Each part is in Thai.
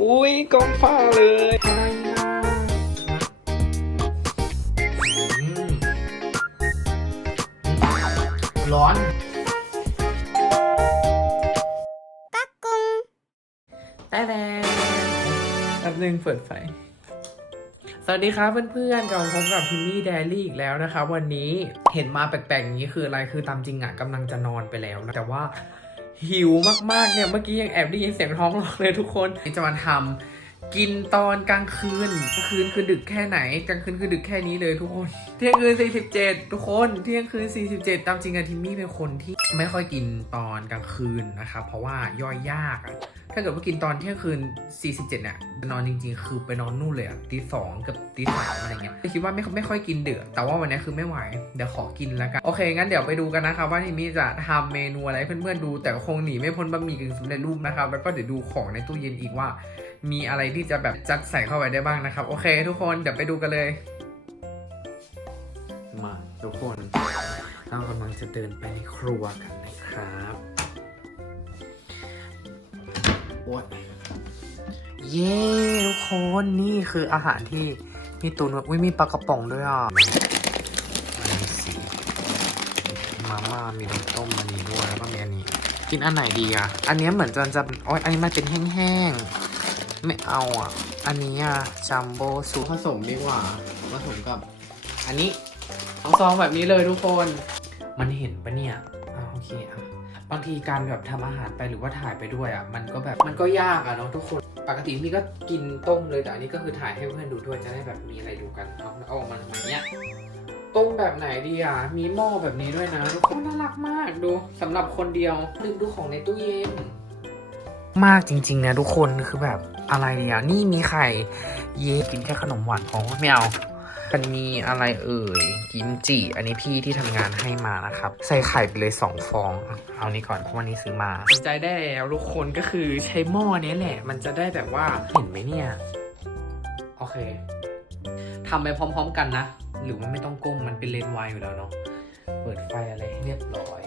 อุ้ยกองฟ้าเลยอืมร้อนแต่แล้วแป๊บนึงเปิดไฟ สวัสดีครับเพื่อนๆกลับมาพบกับพิมมี่เดลี่อีกแล้วนะครับวันนี้เห็นมาแปลกๆอย่างนี้คืออะไรคือตามจริงอะกำลังจะนอนไปแล้วนะแต่ว่า หิวมากๆเนี่ยเมื่อกี้ยังแอบได้ยินเสียงท้องร้องเลยทุกคนจะมาทำ กินตอนกลางคืนกลางคืนคือดึกแค่ไหนกลางคืนคือดึกแค่นี้เลยทุกคน เที่ยงคืน 47 ทุกคนเที่ยงคืน 47 ตามจริงอะทิมมี่เป็นคนที่ไม่ค่อยกินตอนกลางคืนนะครับเพราะว่าย่อยยากอะถ้าเกิดว่ากินตอนเที่ยงคืน 47 เนี่ยนอนจริง ๆ คือไปนอนนู่นเลยอะตีสองกับตีสามอะไรเงี้ยคิดว่าไม่ไม่ค่อยกินเดือดแต่ว่าวันนี้คือไม่ไหว เดี๋ยวขอกินแล้วกัน โอเค งั้นเดี๋ยวไปดูกันนะครับว่าทีมี่จะทำเมนูอะไรเพื่อนๆดู แต่คงหนีไม่พ้นบะหมี่กึ่งสำเร็จรูปนะครับ แล้วก็เดี๋ยวดูของในตู้เย็นอีกว่า มีอะไรที่จะแบบจัดใส่เข้าไปได้บ้างนะครับ โอเค ทุกคนเดี๋ยวไปดูกันเลย มาทุกคนเรากำลังจะเดินไปในครัวกันนะครับโอ๊ยเย้ทุกคนนี่คืออาหารที่มีตุนว้อุ้ยมีปลากระป๋องด้วยอะอันนี้สิมาม่ามีน้ำต้มมันนี้ด้วยแล้วก็มีอันนี้ กินอันไหนดีอะ อันนี้เหมือนจะจะโอ้ยอันนี้มันเป็นแห้งๆ ไม่เอาอะ อันนี้อะจัมโบ้ซูผสมดีกว่าผสมกับ อันนี้เอาซองแบบนี้เลยทุกคน มันเห็นปะเนี่ยอ่าโอเคอะบางทีการแบบทำอาหารไปหรือว่าถ่ายไปด้วยอะ มันก็แบบมันก็ยากอะเนาะทุกคน ปกติพี่ก็กินต้มเลยแต่อันนี้ก็คือถ่ายให้เพื่อนดูด้วยจะได้แบบมีอะไรดูกันเอาเอาออกมาทำไมเนี่ยต้มแบบไหนดีอะ มีหม้อแบบนี้ด้วยนะทุกคนน่ารักมากดูสำหรับคนเดียวลืมดูของในตู้เย็น มากจริงๆนะทุกคนคือแบบอะไรเดีอะนี่มีไข่เย่กินแค่ขนมหวานพองไม่เอามันมีอะไรเอ่ยกิมจิ อันนี้พี่ที่ทำงานให้มานะครับ ใส่ไข่ไปเลยสองฟองอะเอานี้ก่อนเพราะวันนี้ซื้อมาสนใจได้แล้วทุกคนก็คือใช้หม้อนี้แหละ มันจะได้แบบว่าเห็นไหมเนี่ย โอเคทำไปพร้อม ๆ กันนะ หรือว่าไม่ต้องก้มมันเป็นเลนวายอยู่แล้วเนาะเปิดไฟอะไรให้เรียบร้อย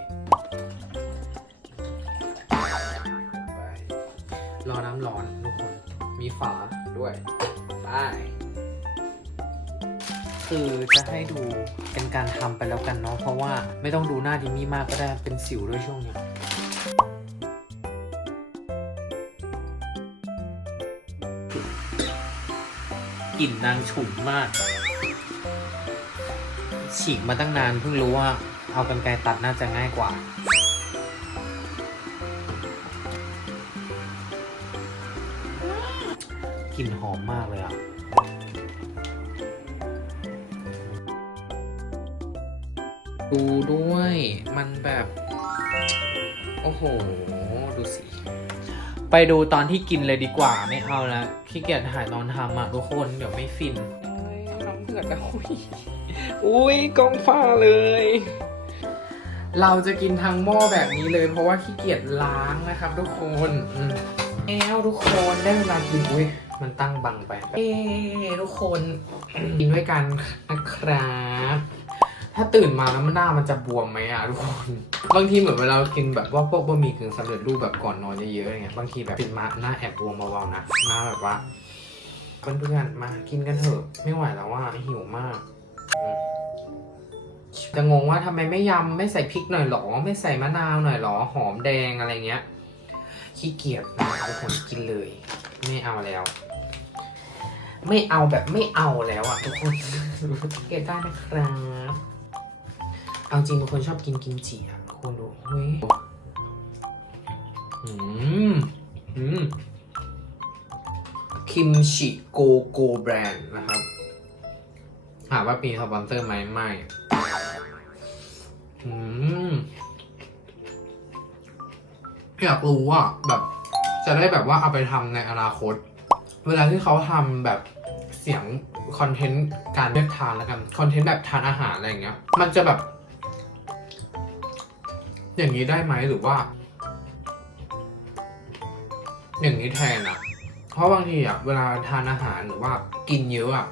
อน้ำร้อนทุกคน มีฝาด้วยไปคือจะให้ดูเป็นการทำไปแล้วกันเนาะเพราะว่าไม่ต้องดูหน้าดิมี่มากก็ได้เป็นสิวด้วยช่วงนี้กลิ่นนางฉุนมาก ฉีกมาตั้งนานเพิ่งรู้ว่าเอากันไกรตัดน่าจะง่ายกว่า กลิ่นหอมมากเลยอะดูด้วยมันแบบ โอ้โห ดูสิ ไปดูตอนที่กินเลยดีกว่าไม่เอาละขี้เกียจถ่ายตอนทำอะทุกคนเดี๋ยวไม่ฟินน้ำเดือดแล้วอุ้ยอุ้ยกองฟ้าเลย เราจะกินทั้งหม้อแบบนี้เลยเพราะว่าขี้เกียจล้างนะครับทุกคนอืม แล้วทุกคนได้เวลากินอุ้ยมันตั้งบังไป เอ้ทุกคนกินด้วยกันนะครับ ถ้าตื่นมาแล้วมันหน้ามันจะบวมไหมอะทุกคน บางทีเหมือนเวลาเรากินแบบว่าพวกบะหมี่กึ่งสำเร็จรูปแบบก่อนนอนเยอะๆอย่างเงี้ยบางทีแบบตื่นมาหน้าแอบบวมเบาๆนะหน้าแบบว่าเพื่อนๆมากินกันเถอะ ไม่ไหวแล้วว่าหิวมากอืมจะงงว่าทำไมไม่ยำไม่ใส่พริกหน่อยหรอ ไม่ใส่มะนาวหน่อยหรอ หอมแดงอะไรเงี้ย ขี้เกียจนะทุกคนกินเลย ไม่เอาแล้ว ไม่เอาแบบไม่เอาแล้วอะทุกคนสังเกตได้นะครับ เอาจริงเป็นคนชอบกินกิมจิอะทุกคนดูเฮ้ยอืมอืมคิมชิโกโกแบรนด์นะครับถามว่าปีสปอนเซอร์ไหมไม่อืม อยากรู้อะแบบจะได้แบบว่าเอาไปทำในอนาคต เวลาที่เขาทำแบบเสียงคอนเทนต์การเลือกทานแล้วกันคอนเทนต์แบบทานอาหารอะไรอย่างเงี้ย มันจะแบบ อย่างนี้ได้ไหมหรือว่า อย่างนี้แทนอะเพราะบางทีอะเวลาทานอาหารหรือว่ากินเยอะอะ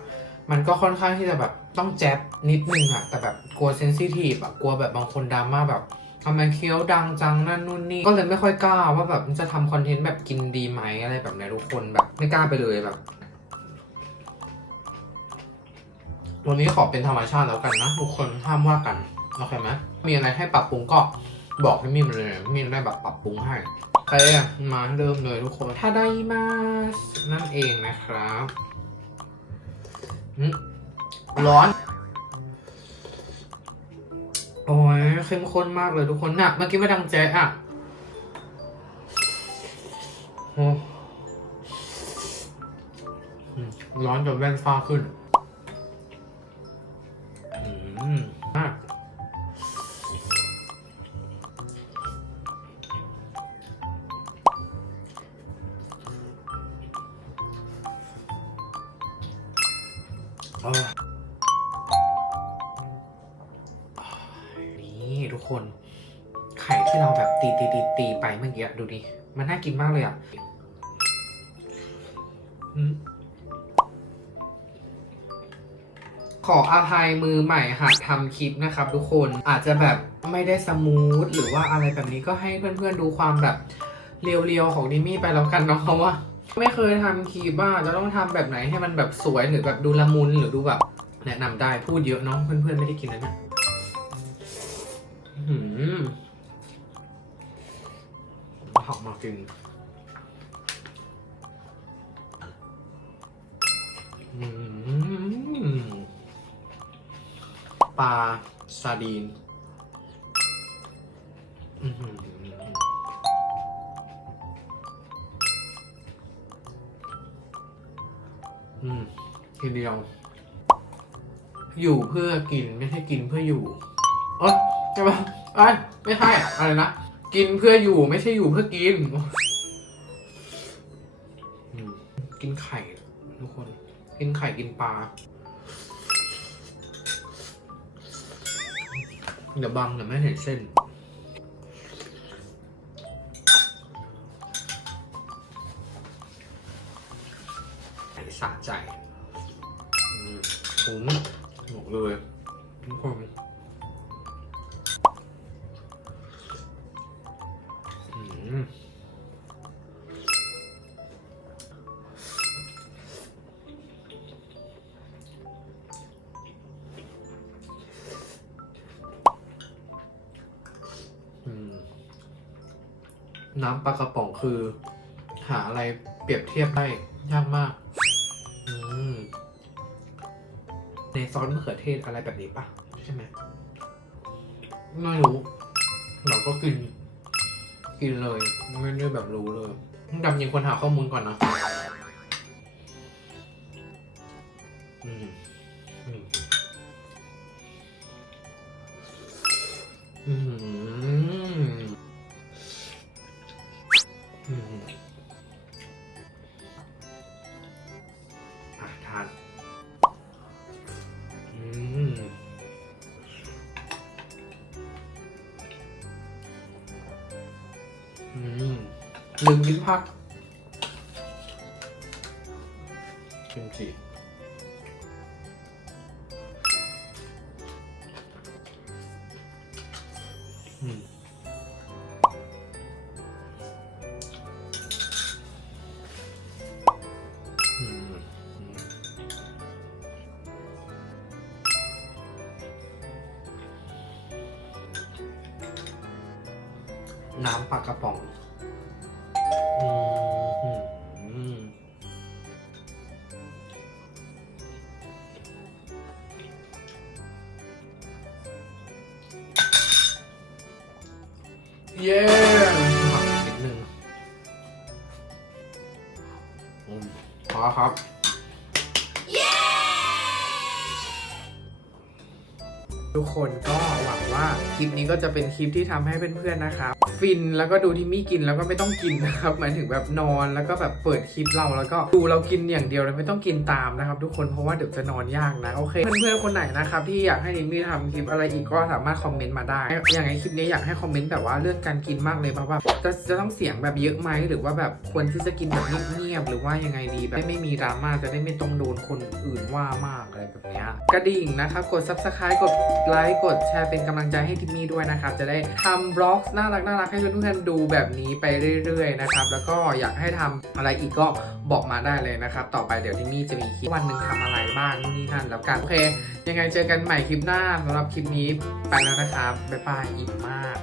มันก็ค่อนข้างที่จะแบบต้องแจ๊บนิดนึงอะแต่แบบกลัวเซนซิทีฟอะกลัวแบบบางคนดราม่าแบบ ทำไมเคี้ยวดังจังนั่นนู่นนี่ ก็เลยไม่ค่อยกล้าว่าแบบจะทำคอนเทนต์แบบกินดีไหมอะไรแบบเนี้ยทุกคนแบบไม่กล้าไปเลยแบบ วันนี้ขอเป็นธรรมชาติแล้วกันนะทุกคนห้ามว่ากันโอเคไหมมีอะไรให้ปรับปรุงก็บอกให้มิมเลยมิมได้แบบปรับปรุงให้โอเคมาเริ่มเลยทุกคนถ้าได้มานั่นเองนะครับร้อน โอ้ยเข้มข้นมากเลยทุกคนน่ะเมื่อกี้ไม่ดังแจ๊ะอะโอ้ร้อนจนแว่นฟ้าขึ้นอืมมากอ คน ไข่ที่เราแบบตีตีตีตีไปเมื่อกี้ดูดิมันน่ากินมากเลยอะขออภัยมือใหม่หัดทำคลิปนะครับ ทุกคนอาจจะแบบไม่ได้สมูทหรือว่าอะไรแบบนี้ก็ให้เพื่อนๆดูความแบบเรียวๆของดิมี่ไปแล้วกันเนาะเพราะว่า ไม่เคยทำคลิปบ้าจะต้องทำแบบไหนให้มันแบบสวยหรือแบบดูละมุนหรือดูแบบ แนะนำได้พูดเยอะเนาะเพื่อนๆไม่ได้กินนะเนี่ย ผักมากินปลาซาดีนอืมทีเดียว อยู่เพื่อกินไม่ใช่กินเพื่ออยู่เอ้ยใช่ปะ เอ้ยไม่ใช่อะไรนะ กินเพื่ออยู่ไม่ใช่อยู่เพื่อกิน กินไข่ทุกคน กินไข่กินปลา เดี๋ยวบังเดี๋ยวไม่เห็นเส้น สะใจอืมผม น้ำปลากระป๋องคือ หาอะไรเปรียบเทียบได้ยากมาก อืม ในซอสมะเขือเทศอะไรแบบนี้ปะใช่ไหมไม่รู้ เราก็กิน กินเลย ไม่ได้แบบรู้เลยดำยังควรหาข้อมูลก่อนนะอืมอืมอืม อะทานอืมอืมลืมกินผักกิมจิอืม น้ำปลากระป๋องเย้ผักนิดนึงอืมพอครับ ทุกคนก็หวังว่าคลิปนี้ก็จะเป็นคลิปที่ทำให้เพื่อนๆนะครับ ฟินแล้วก็ดูที่มี่กินแล้วก็ไม่ต้องกินนะครับหมายถึงแบบนอนแล้วก็แบบเปิดคลิปเราแล้วก็ดูเรากินอย่างเดียวเลยไม่ต้องกินตามนะครับ ทุกคนเพราะว่าเดี๋ยวจะนอนยากนะโอเคเพื่อนๆคนไหนนะครับที่อยากให้นิมมี่ทำคลิปอะไรอีกก็สามารถคอมเมนต์มาได้ อย่างไอคลิปนี้อยากให้คอมเมนต์แบบว่าเรื่องการกินมากเลยเพราะว่าจะจะต้องเสียงแบบเยอะไหมหรือว่าแบบควรที่จะกินแบบเงียบๆหรือว่ายังไงดีแบบไม่มีดราม่าจะได้ไม่ต้องโดนคนอื่นว่ามากอะไรแบบนี้กระดิ่งนะครับกด subscribe กดไลค์กดแชร์เป็นกำลังใจให้ทิมมี่ด้วยนะครับจะได้ทำบล็อกน่ารักน่ารักให้เพื่อนๆดูแบบนี้ไปเรื่อยๆนะครับ แล้วก็อยากให้ทำอะไรอีกก็บอกมาได้เลยนะครับ ต่อไปเดี๋ยวทิมมี่จะมีคลิปวันหนึ่งทำอะไรบ้างนู่นนี่นั่นแล้วกัน โอเค ยังไงเจอกันใหม่คลิปหน้าสำหรับคลิปนี้ไปแล้วนะครับบ๊ายบายอิ่มมาก